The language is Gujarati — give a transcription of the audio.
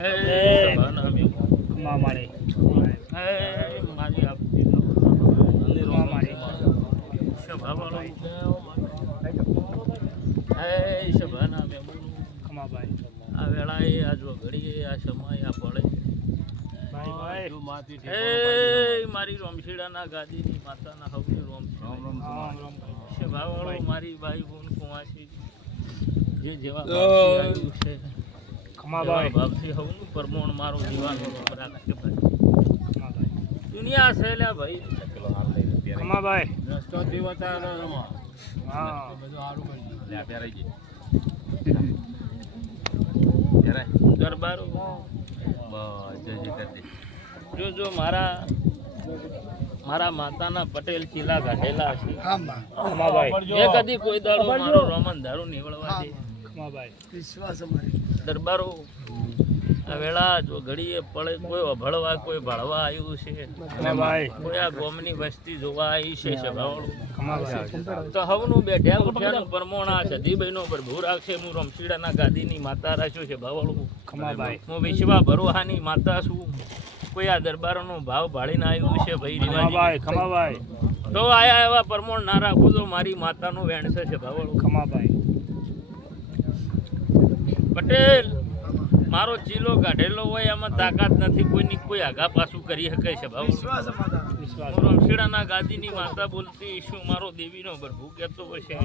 હે જય. સભાના મેમો. ખમા મારે હે મારી આપતી ખમા મારે સભાવાળો હે સભાના મેમો. ખમા આ વેળાએ આ જો ઘડીએ આ સમય આ ભાઈ ભાઈ હે મારી રોમશીડાના ગાદીની માતાના હવની રોમશીડા રામ રામ ભાઈ સભાવાળો મારી બાઈ બોન કુંવાસી જે જેવા ભાવથી હવનું પરમોણ મારું જીવાનું ભાઈ. ભાઈ દુનિયા છે લે ભાઈ. ખમા ભાઈ રસ્તો દેવતા રમા. હા. બધું સારું કરી લે પહેરાઈ ગઈ. દરબારો. બસ જય જય કરી જો જો મારા મારા માતાના પટેલ ચીલા ગાઢેલા છે. એ કદી કોઈ દાડો મારો રોમન દારૂ નીવડવા દે. ખમા ભાઈ. દરબારો. આ વેળા જો ઘડીએ પડે કોઈ અભળવા કોઈ ભળવા આવ્યું છે. કોઈ આ ગોમની વસ્તી જોવા આવી છે સભાવાળું તો હવનું બેઠ્યા ઉઠ્યાનું પરમોણ આ પર ભૂ રાખશે હું રમશીડાના ગાદીની માતા રાખ્યો છે ભાવાળું ખમાભાઈ હું વિશ્વા ભરોહાની માતા છું. કોઈ આ દરબારોનો ભાવ ભાળીને આવ્યું છે ભાઈ ખમા રીવાજી ભાઈ ખમા ભાઈ. તો આયા એવા પરમોણ ના રાખું તો મારી માતાનું વેણસે છે ભાવાળું ખમા ભાઈ. પટેલ. મારો ચીલો કાઢેલો હોય એમાં તાકાત નથી કોઈની કોઈ આગા પાછું કરી શકે છે ભાવ. રમશીડાના ગાદીની માતા બોલતી શું મારો દેવીનો પ્રભુ કહેતો હશે